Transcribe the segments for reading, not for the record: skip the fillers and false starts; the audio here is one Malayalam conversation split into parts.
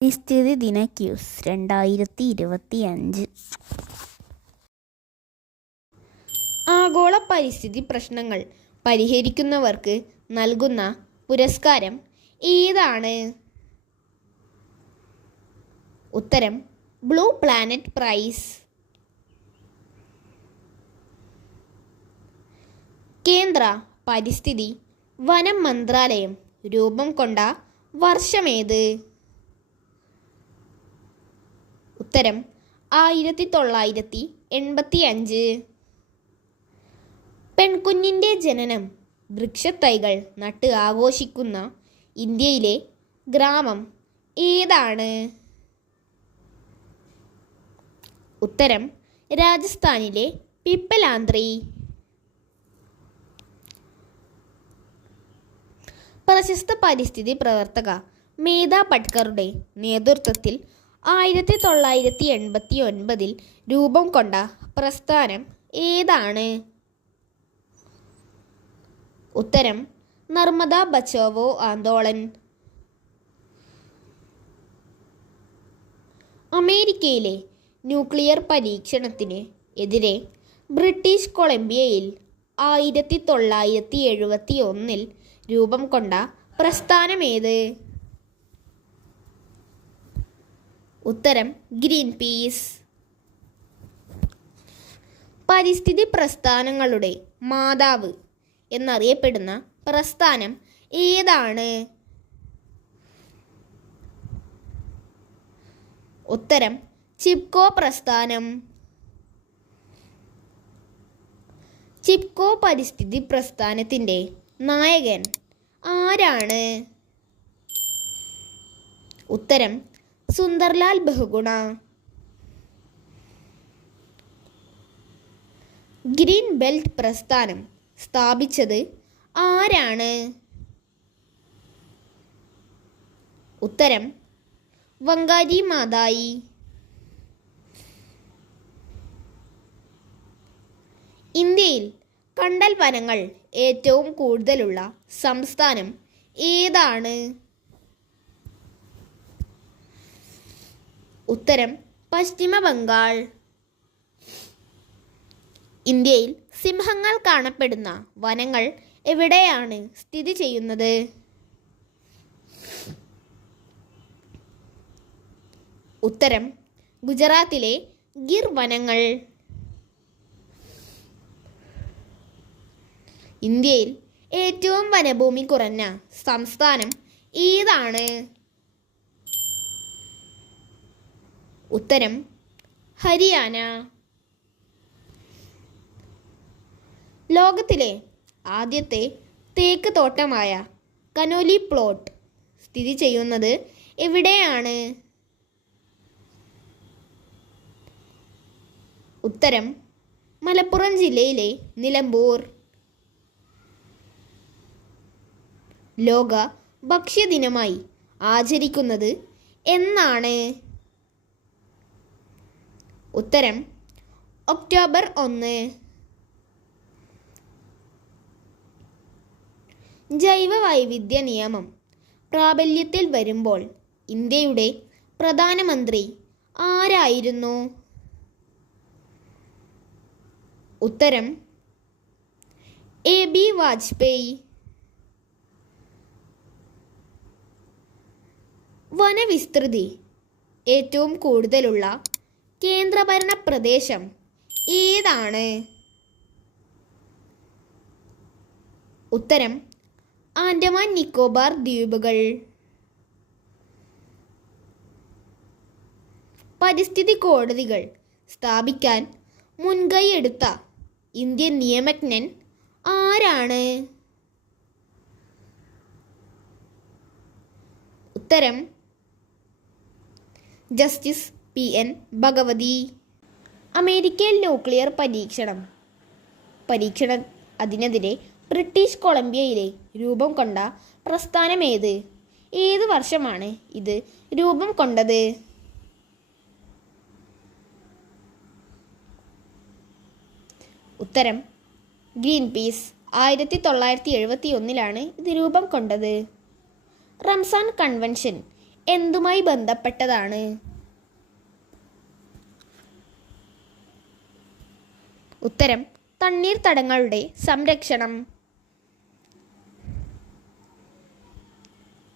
പരിസ്ഥിതി ദിന ക്യൂസ് 2025. ആഗോള പരിസ്ഥിതി പ്രശ്നങ്ങൾ പരിഹരിക്കുന്നവർക്ക് നൽകുന്ന പുരസ്കാരം ഏതാണ്? ഉത്തരം ബ്ലൂ പ്ലാനറ്റ് പ്രൈസ്. കേന്ദ്ര പരിസ്ഥിതി വനം മന്ത്രാലയം രൂപം കൊണ്ട വർഷമേത്? ഉത്തരം 1985. പെൺകുഞ്ഞിൻ്റെ ജനനം വൃക്ഷത്തൈകൾ നട്ട് ആഘോഷിക്കുന്ന ഇന്ത്യയിലെ ഗ്രാമം ഏതാണ്? ഉത്തരം രാജസ്ഥാനിലെ പിപ്പലാന്ത്രി. പ്രശസ്ത പരിസ്ഥിതി പ്രവർത്തക മേധാ പട്കറുടെ നേതൃത്വത്തിൽ 1989 രൂപം കൊണ്ട പ്രസ്ഥാനം ഏതാണ്? ഉത്തരം നർമദ ബച്ചാവോ ആന്തോളൻ. അമേരിക്കയിലെ ന്യൂക്ലിയർ പരീക്ഷണത്തിന് എതിരെ ബ്രിട്ടീഷ് കൊളംബിയയിൽ 1971 രൂപം കൊണ്ട പ്രസ്ഥാനമേത്? ഉത്തരം ഗ്രീൻ പീസ്. പരിസ്ഥിതി പ്രസ്ഥാനങ്ങളുടെ മാതാവ് എന്നറിയപ്പെടുന്ന പ്രസ്ഥാനം ഏതാണ്? ഉത്തരം ചിപ്കോ പ്രസ്ഥാനം. ചിപ്കോ പരിസ്ഥിതി പ്രസ്ഥാനത്തിൻ്റെ നായകൻ ആരാണ്? ഉത്തരം സുന്ദർലാൽ ബഹുഗുണ. ഗ്രീൻ ബെൽറ്റ് പ്രസ്ഥാനം സ്ഥാപിച്ചത് ആരാണ്? ഉത്തരം വങ്കാരി മാതായി. ഇന്ത്യയിൽ കണ്ടൽ വനങ്ങൾ ഏറ്റവും കൂടുതലുള്ള സംസ്ഥാനം ഏതാണ്? ഉത്തരം പശ്ചിമ ബംഗാൾ. ഇന്ത്യയിൽ സിംഹങ്ങൾ കാണപ്പെടുന്ന വനങ്ങൾ എവിടെയാണ് സ്ഥിതി ചെയ്യുന്നത്? ഉത്തരം ഗുജറാത്തിലെ ഗിർ വനങ്ങൾ. ഇന്ത്യയിൽ ഏറ്റവും വനഭൂമി കുറഞ്ഞ സംസ്ഥാനം ഏതാണ്? ഉത്തരം ഹരിയാന. ലോകത്തിലെ ആദ്യത്തെ തേക്ക് തോട്ടമായ കനോലി പ്ലോട്ട് സ്ഥിതി ചെയ്യുന്നത് എവിടെയാണ്? ഉത്തരം മലപ്പുറം ജില്ലയിലെ നിലമ്പൂർ. ലോക ഭക്ഷ്യദിനമായി ആചരിക്കുന്നത് എന്നാണ്? ഉത്തരം ഒക്ടോബർ 1. ജൈവ വൈവിധ്യ നിയമം പ്രാബല്യത്തിൽ വരുമ്പോൾ ഇന്ത്യയുടെ പ്രധാനമന്ത്രി ആരായിരുന്നു? ഉത്തരം എ.ബി. വാജ്പേയി. വനവിസ്തൃതി ഏറ്റവും കൂടുതലുള്ള കേന്ദ്രഭരണ പ്രദേശം ഏതാണ്? ഉത്തരം ആൻഡമാൻ നിക്കോബാർ ദ്വീപുകൾ. പരിസ്ഥിതി കോടതികൾ സ്ഥാപിക്കാൻ മുൻകൈയെടുത്ത ഇന്ത്യൻ നിയമജ്ഞൻ ആരാണ്? ഉത്തരം ജസ്റ്റിസ് P.N. ഭഗവതി. അമേരിക്കയിൽ ന്യൂക്ലിയർ പരീക്ഷണം അതിനെതിരെ ബ്രിട്ടീഷ് കൊളംബിയയിലെ രൂപം കൊണ്ട പ്രസ്ഥാനമേത്? ഏത് വർഷമാണ് ഇത് രൂപം കൊണ്ടത്? ഉത്തരം ഗ്രീൻ പീസ്. 1971 ഇത് രൂപം കൊണ്ടത്. റംസാൻ കൺവെൻഷൻ എന്തുമായി ബന്ധപ്പെട്ടതാണ്? ഉത്തരം തണ്ണീർത്തടങ്ങളുടെ സംരക്ഷണം.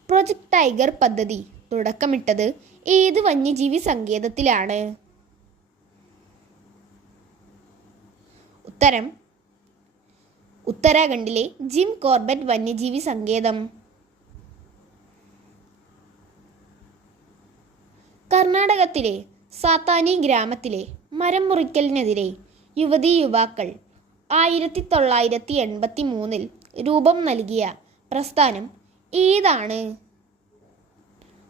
പ്രൊജക്ട് ടൈഗർ പദ്ധതി തുടക്കമിട്ടത് ഏത് വന്യജീവി സങ്കേതത്തിലാണ്? ഉത്തരം ഉത്തരാഖണ്ഡിലെ ജിം കോർബറ്റ് വന്യജീവി സങ്കേതം. കർണാടകത്തിലെ സാത്താനി ഗ്രാമത്തിലെ മരം മുറിക്കലിനെതിരെ യുവതീ-യുവാക്കൾ 1983 രൂപം നൽകിയ പ്രസ്ഥാനം ഏതാണ്?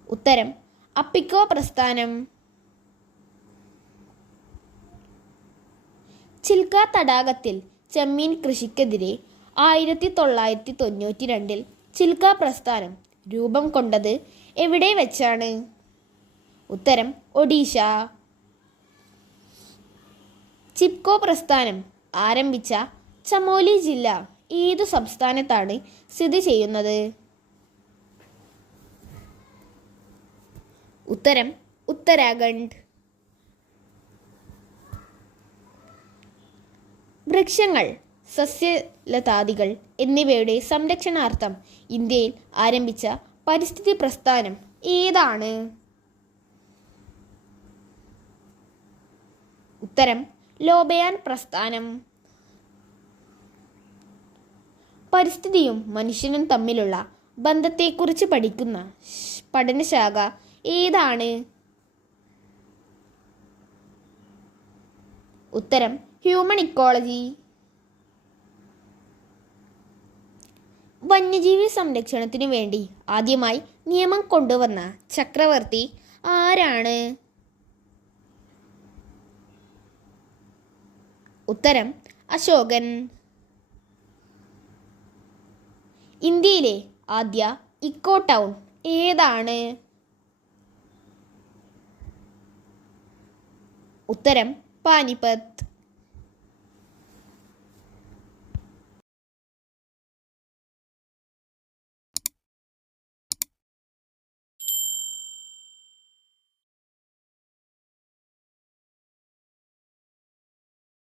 ഉത്തരം അപ്പിക്കോ പ്രസ്ഥാനം. ചിൽക്ക തടാകത്തിൽ ചെമ്മീൻ കൃഷിക്കെതിരെ 1992 ചിൽക്ക പ്രസ്ഥാനം രൂപം കൊണ്ടത് എവിടെ വെച്ചാണ്? ഉത്തരം ഒഡീഷ. ചിപ്കോ പ്രസ്ഥാനം ആരംഭിച്ച ചമോലി ജില്ല ഏതു സംസ്ഥാനത്താണ് സ്ഥിതി ചെയ്യുന്നത്? ഉത്തരം ഉത്തരാഖണ്ഡ്. വൃക്ഷങ്ങൾ, സസ്യലതാദികൾ എന്നിവയുടെ സംരക്ഷണാർത്ഥം ഇന്ത്യയിൽ ആരംഭിച്ച പരിസ്ഥിതി പ്രസ്ഥാനം ഏതാണ്? ഉത്തരം ലോബയാൻ പ്രസ്ഥാനം. പരിസ്ഥിതിയും മനുഷ്യനും തമ്മിലുള്ള ബന്ധത്തെക്കുറിച്ച് പഠിക്കുന്ന പഠനശാഖ ഏതാണ്? ഉത്തരം ഹ്യൂമൻ ഇക്കോളജി. വന്യജീവി സംരക്ഷണത്തിനു വേണ്ടി ആദ്യമായി നിയമം കൊണ്ടുവന്ന ചക്രവർത്തി ആരാണ്? ഉത്തരം അശോകൻ. ഇന്ത്യയിലെ ആദ്യ ഇക്കോ ടൗൺ ഏതാണ്? ഉത്തരം പാനിപ്പത്ത്.